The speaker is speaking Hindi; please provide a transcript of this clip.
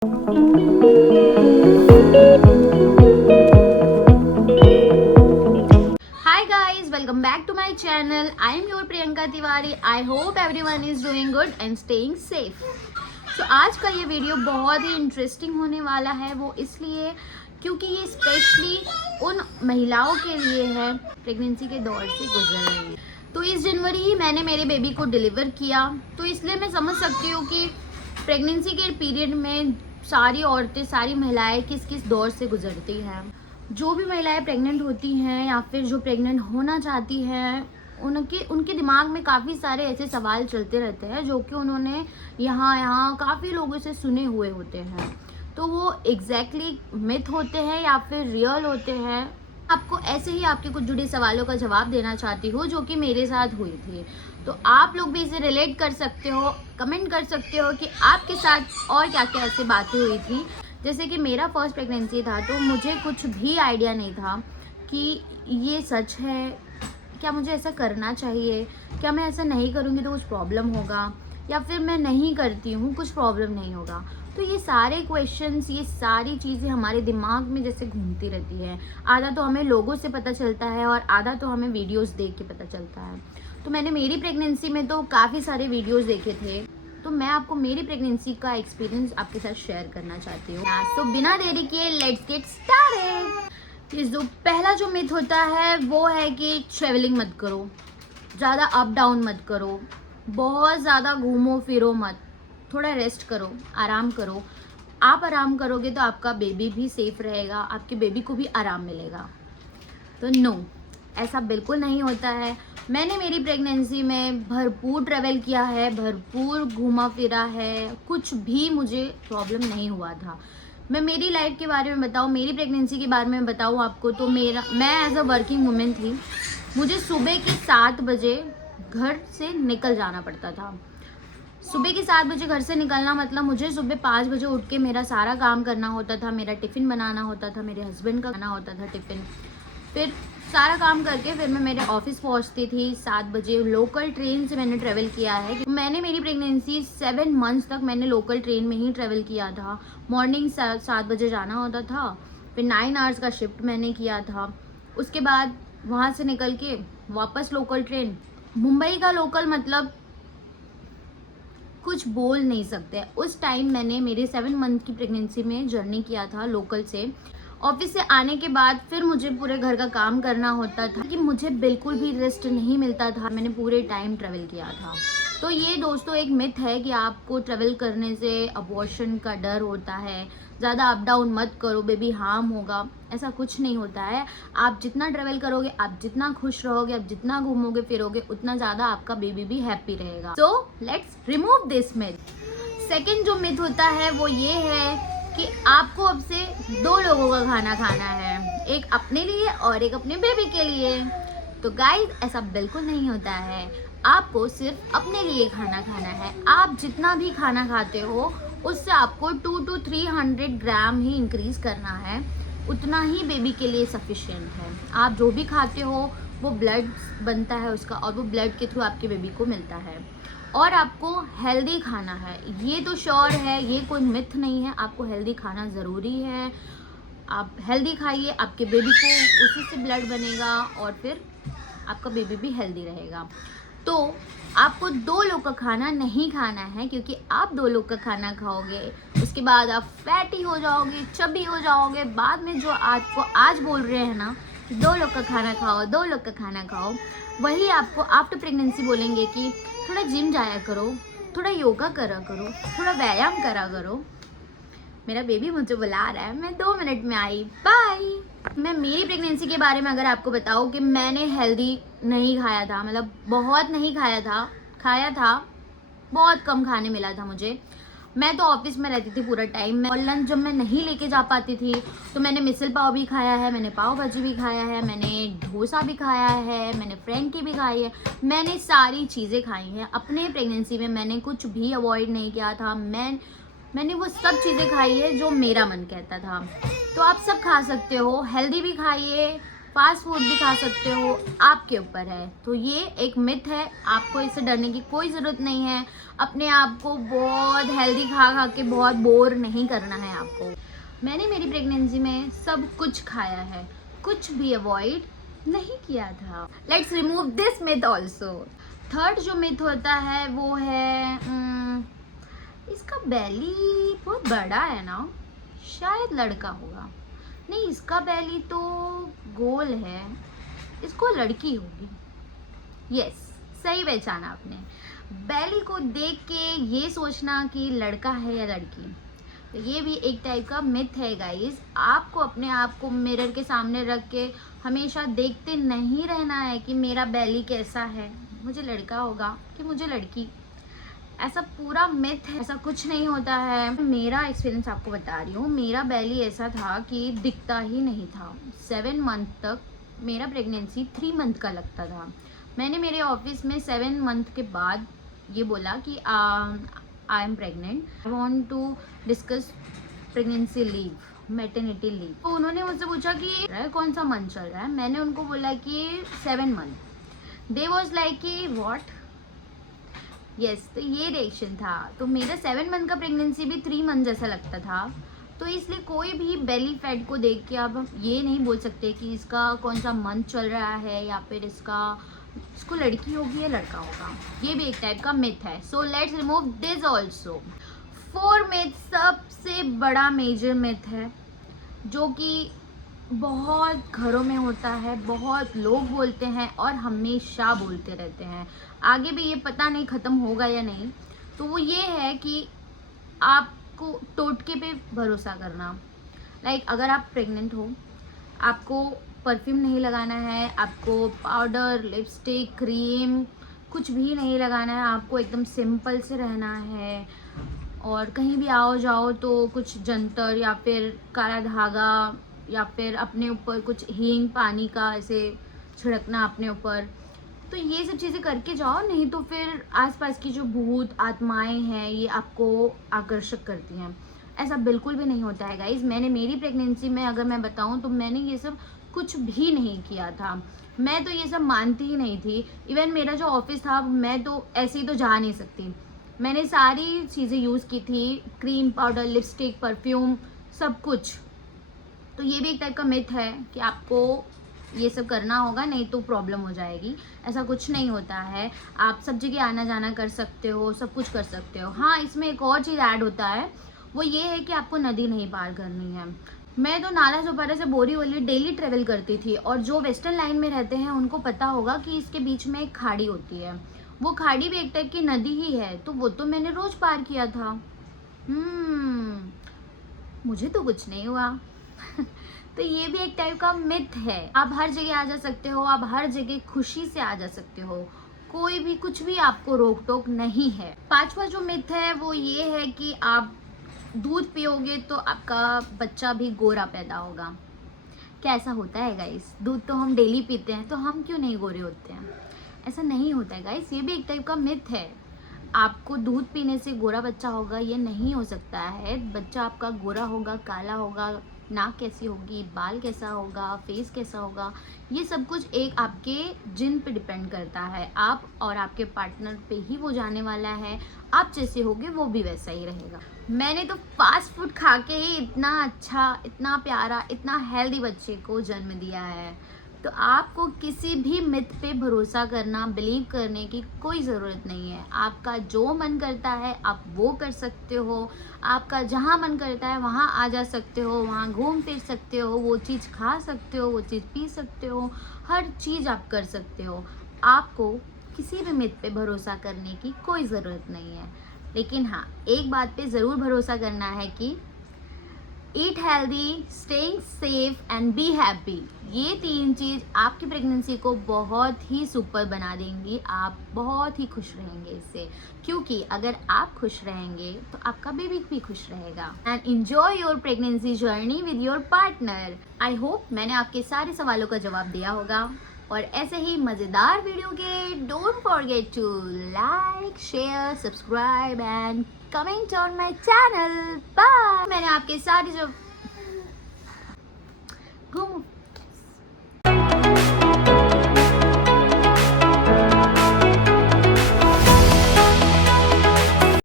Hi guys, welcome back to my channel. I am your Priyanka Tiwari. I hope everyone is doing good and staying safe. So आज का ये वीडियो बहुत ही इंटरेस्टिंग होने वाला है, वो इसलिए क्योंकि ये स्पेशली उन महिलाओं के लिए है प्रेगनेंसी के दौर से गुजर रही है। तो इस जनवरी ही मैंने मेरे बेबी को डिलीवर किया, तो इसलिए मैं समझ सकती हूँ कि प्रेगनेंसी के पीरियड में सारी औरतें, सारी महिलाएं किस किस दौर से गुजरती हैं। जो भी महिलाएं प्रेग्नेंट होती हैं या फिर जो प्रेग्नेंट होना चाहती हैं, उनके दिमाग में काफ़ी सारे ऐसे सवाल चलते रहते हैं जो कि उन्होंने यहाँ काफ़ी लोगों से सुने हुए होते हैं। तो वो एग्जैक्टली मिथ होते हैं या फिर रियल होते हैं। आपको ऐसे ही आपके कुछ जुड़े सवालों का जवाब देना चाहती हूँ जो कि मेरे साथ हुई थी। तो आप लोग भी इसे रिलेट कर सकते हो, कमेंट कर सकते हो कि आपके साथ और क्या क्या ऐसी बातें हुई थी। जैसे कि मेरा फर्स्ट प्रेगनेंसी था, तो मुझे कुछ भी आइडिया नहीं था कि ये सच है, क्या मुझे ऐसा करना चाहिए, क्या मैं ऐसा नहीं करूँगी तो कुछ प्रॉब्लम होगा, या फिर मैं नहीं करती हूँ कुछ प्रॉब्लम नहीं होगा। तो ये सारे क्वेश्चंस, ये सारी चीज़ें हमारे दिमाग में जैसे घूमती रहती है। आधा तो हमें लोगों से पता चलता है और आधा तो हमें वीडियोस देख के पता चलता है। तो मैंने मेरी प्रेगनेंसी में तो काफ़ी सारे वीडियोस देखे थे, तो मैं आपको मेरी प्रेगनेंसी का एक्सपीरियंस आपके साथ शेयर करना चाहती हूँ। तो बिना देरी किए लेट्स गेट स्टार्टेड। जो पहला जो मिथ होता है वो है कि ट्रैवलिंग मत करो, ज़्यादा अप डाउन मत करो, बहुत ज़्यादा घूमो फिरो मत, थोड़ा रेस्ट करो, आराम करो। आप आराम करोगे तो आपका बेबी भी सेफ रहेगा, आपके बेबी को भी आराम मिलेगा। तो नो, ऐसा बिल्कुल नहीं होता है। मैंने मेरी प्रेगनेंसी में भरपूर ट्रैवल किया है, भरपूर घूमा फिरा है, कुछ भी मुझे प्रॉब्लम नहीं हुआ था। मैं मेरी लाइफ के बारे में बताऊँ, मेरी प्रेगनेंसी के बारे में बताऊँ आपको, तो मैं एज अ वर्किंग वुमेन थी। मुझे सुबह के 7 बजे घर से निकल जाना पड़ता था। सुबह के 7 बजे घर से निकलना मतलब मुझे सुबह 5 बजे उठ के मेरा सारा काम करना होता था, मेरा टिफ़िन बनाना होता था, मेरे हस्बैंड का खाना होता था टिफ़िन, फिर सारा काम करके फिर मैं मेरे ऑफिस पहुंचती थी 7 बजे। लोकल ट्रेन से मैंने ट्रैवल किया है। मैंने मेरी प्रेगनेंसी 7 मंथ्स तक मैंने लोकल ट्रेन में ही ट्रैवल किया था। मॉर्निंग 7 बजे जाना होता था, फिर 9 आवर्स का शिफ्ट मैंने किया था। उसके बाद वहाँ से निकल के वापस लोकल ट्रेन। मुंबई का लोकल मतलब कुछ बोल नहीं सकते। उस टाइम मैंने मेरे 7 मंथ की प्रेगनेंसी में जर्नी किया था लोकल से। ऑफिस से आने के बाद फिर मुझे पूरे घर का काम करना होता था कि मुझे बिल्कुल भी रेस्ट नहीं मिलता था। मैंने पूरे टाइम ट्रैवल किया था। तो ये दोस्तों एक मिथ है कि आपको ट्रैवल करने से अबॉर्शन का डर होता है, ज़्यादा अप डाउन मत करो, बेबी हार्म होगा। ऐसा कुछ नहीं होता है। आप जितना ट्रैवल करोगे, आप जितना खुश रहोगे, आप जितना घूमोगे फिरोगे, उतना ज़्यादा आपका बेबी भी हैप्पी रहेगा। So let's remove this myth. Second जो मिथ होता है वो ये है कि आपको अब से 2 लोगों का खाना खाना है, एक अपने लिए और एक अपने बेबी के लिए। तो गाइस, ऐसा बिल्कुल नहीं होता है। आपको सिर्फ अपने लिए खाना खाना है। आप जितना भी खाना खाते हो उससे आपको 2 to 300 ग्राम ही इंक्रीज करना है, उतना ही बेबी के लिए सफिशिएंट है। आप जो भी खाते हो वो ब्लड बनता है उसका, और वो ब्लड के थ्रू आपके बेबी को मिलता है। और आपको हेल्दी खाना है, ये तो श्योर है, ये कोई मिथ नहीं है। आपको हेल्दी खाना ज़रूरी है। आप हेल्दी खाइए, आपके बेबी को उसी से ब्लड बनेगा और फिर आपका बेबी भी हेल्दी रहेगा। तो आपको 2 लोग का खाना नहीं खाना है, क्योंकि आप 2 लोग का खाना खाओगे उसके बाद आप फैटी हो जाओगे, चबी हो जाओगे। बाद में जो आपको आज बोल रहे हैं ना कि 2 लोग का खाना खाओ, 2 लोग का खाना खाओ, वही आपको आफ्टर प्रेगनेंसी बोलेंगे कि थोड़ा जिम जाया करो, थोड़ा योगा करा करो, थोड़ा व्यायाम करा करो। मेरा बेबी मुझे बुला रहा है, मैं 2 मिनट में आई, बाय। मैं मेरी प्रेगनेंसी के बारे में अगर आपको बताऊँ कि मैंने हेल्दी नहीं खाया था, मतलब बहुत नहीं खाया था, बहुत कम खाने मिला था मुझे। मैं तो ऑफिस में रहती थी पूरा टाइम, और लंच जब मैं नहीं लेके जा पाती थी तो मैंने मिसल पाव भी खाया है, मैंने पाव भाजी भी खाया है, मैंने डोसा भी खाया है, मैंने फ्रेंकी भी खाई है, मैंने सारी चीज़ें खाई हैं। अपने प्रेगनेंसी में मैंने कुछ भी अवॉइड नहीं किया था। मैंने वो सब चीज़ें खाई है जो मेरा मन कहता था। तो आप सब खा सकते हो, हेल्दी भी खाइए, फास्ट फूड भी खा सकते हो, आपके ऊपर है। तो ये एक मिथ है, आपको इससे डरने की कोई ज़रूरत नहीं है। अपने आप को बहुत हेल्दी खा खा के बहुत बोर नहीं करना है आपको। मैंने मेरी प्रेगनेंसी में सब कुछ खाया है, कुछ भी अवॉइड नहीं किया था। Let's remove this myth also. Third जो मिथ होता है वो है इसका बेली बहुत बड़ा है ना, शायद लड़का होगा। नहीं, इसका बेली तो गोल है, इसको लड़की होगी। यस, सही पहचाना आपने। बेली को देख के ये सोचना कि लड़का है या लड़की, तो ये भी एक टाइप का मिथ है गाइस। आपको अपने आप को मिरर के सामने रख के हमेशा देखते नहीं रहना है कि मेरा बेली कैसा है, मुझे लड़का होगा कि मुझे लड़की। ऐसा पूरा मिथ है, ऐसा कुछ नहीं होता है। मेरा एक्सपीरियंस आपको बता रही हूँ। मेरा बेली ऐसा था कि दिखता ही नहीं था। 7 मंथ तक, मेरा प्रेगनेंसी 3 मंथ का लगता था। मैंने मेरे ऑफिस में 7 मंथ के बाद ये बोला कि I am pregnant, I want to discuss pregnancy leave, maternity leave. तो उन्होंने मुझसे पूछा कि कौन सा मंथ चल रहा है। मैंने उनको बोला कि 7 मंथ। दे वॉज लाइक कि व्हाट। यस, तो ये रिएक्शन था। तो मेरा 7 मंथ का प्रेगनेंसी भी 3 मंथ जैसा लगता था। तो इसलिए कोई भी बेली फैट को देख के आप ये नहीं बोल सकते कि इसका कौन सा मंथ चल रहा है या फिर इसको लड़की होगी या लड़का होगा। ये भी एक टाइप का मिथ है। So let's remove this also. 4 myth सबसे बड़ा मेजर मिथ है जो कि बहुत घरों में होता है, बहुत लोग बोलते हैं और हमेशा बोलते रहते हैं, आगे भी ये पता नहीं ख़त्म होगा या नहीं। तो वो ये है कि आपको टोटके पे भरोसा करना। लाइक अगर आप प्रेग्नेंट हो, आपको परफ्यूम नहीं लगाना है, आपको पाउडर, लिपस्टिक, क्रीम कुछ भी नहीं लगाना है, आपको एकदम सिंपल से रहना है। और कहीं भी आओ जाओ तो कुछ जंतर या फिर काला धागा या फिर अपने ऊपर कुछ हींग पानी का ऐसे छिड़कना अपने ऊपर। तो ये सब चीज़ें करके जाओ, नहीं तो फिर आसपास की जो भूत आत्माएं हैं ये आपको आकर्षक करती हैं। ऐसा बिल्कुल भी नहीं होता है गाइज। मैंने मेरी प्रेगनेंसी में अगर मैं बताऊं तो मैंने ये सब कुछ भी नहीं किया था। मैं तो ये सब मानती ही नहीं थी। इवन मेरा जो ऑफिस था, मैं तो ऐसे ही तो जा नहीं सकती। मैंने सारी चीज़ें यूज़ की थी, क्रीम, पाउडर, लिपस्टिक, परफ्यूम, सब कुछ। तो ये भी एक टाइप का मिथ है कि आपको ये सब करना होगा नहीं तो प्रॉब्लम हो जाएगी। ऐसा कुछ नहीं होता है। आप सब जगह आना जाना कर सकते हो, सब कुछ कर सकते हो। हाँ, इसमें एक और चीज़ ऐड होता है, वो ये है कि आपको नदी नहीं पार करनी है। मैं तो नाला चौपारा से बोरीवली डेली ट्रेवल करती थी, और जो वेस्टर्न लाइन में रहते हैं उनको पता होगा कि इसके बीच में एक खाड़ी होती है। वो खाड़ी भी एक टाइप की नदी ही है, तो वो तो मैंने रोज पार किया था। मुझे तो कुछ नहीं हुआ। तो ये भी एक टाइप का मिथ है। आप हर जगह आ जा सकते हो, आप हर जगह खुशी से आ जा सकते हो, कोई भी कुछ भी आपको रोक टोक नहीं है। 5वां जो मिथ है वो ये है कि आप दूध पियोगे तो आपका बच्चा भी गोरा पैदा होगा। क्या ऐसा होता है गाइस? दूध तो हम डेली पीते हैं, तो हम क्यों नहीं गोरे होते हैं? ऐसा नहीं होता है गाइस, ये भी एक टाइप का मिथ है। आपको दूध पीने से गोरा बच्चा होगा, ये नहीं हो सकता है। बच्चा आपका गोरा होगा, काला होगा, नाक कैसी होगी, बाल कैसा होगा, फेस कैसा होगा, ये सब कुछ एक आपके जिन पे डिपेंड करता है। आप और आपके पार्टनर पे ही वो जाने वाला है। आप जैसे होगे वो भी वैसा ही रहेगा। मैंने तो फास्ट फूड खा के ही इतना अच्छा, इतना प्यारा, इतना हेल्दी बच्चे को जन्म दिया है। तो आपको किसी भी मिथ पे भरोसा करना, बिलीव करने की कोई ज़रूरत नहीं है। आपका जो मन करता है आप वो कर सकते हो। आपका जहाँ मन करता है वहाँ आ जा सकते हो, वहाँ घूम फिर सकते हो, वो चीज़ खा सकते हो, वो चीज़ पी सकते हो, हर चीज़ आप कर सकते हो। आपको किसी भी मिथ पे भरोसा करने की कोई ज़रूरत नहीं है। लेकिन हाँ, एक बात पे ज़रूर भरोसा करना है कि eat healthy, staying safe and be happy. ये 3 चीज़ आपकी प्रेगनेंसी को बहुत ही सुपर बना देंगी। आप बहुत ही खुश रहेंगे इससे, क्योंकि अगर आप खुश रहेंगे तो आपका बेबी भी खुश रहेगा। And enjoy your pregnancy journey with your partner. I hope मैंने आपके सारे सवालों का जवाब दिया होगा। और ऐसे ही मज़ेदार वीडियो के don't forget to like, share, subscribe and comment on my channel. Bye. मैंने आपके सारे जो घूम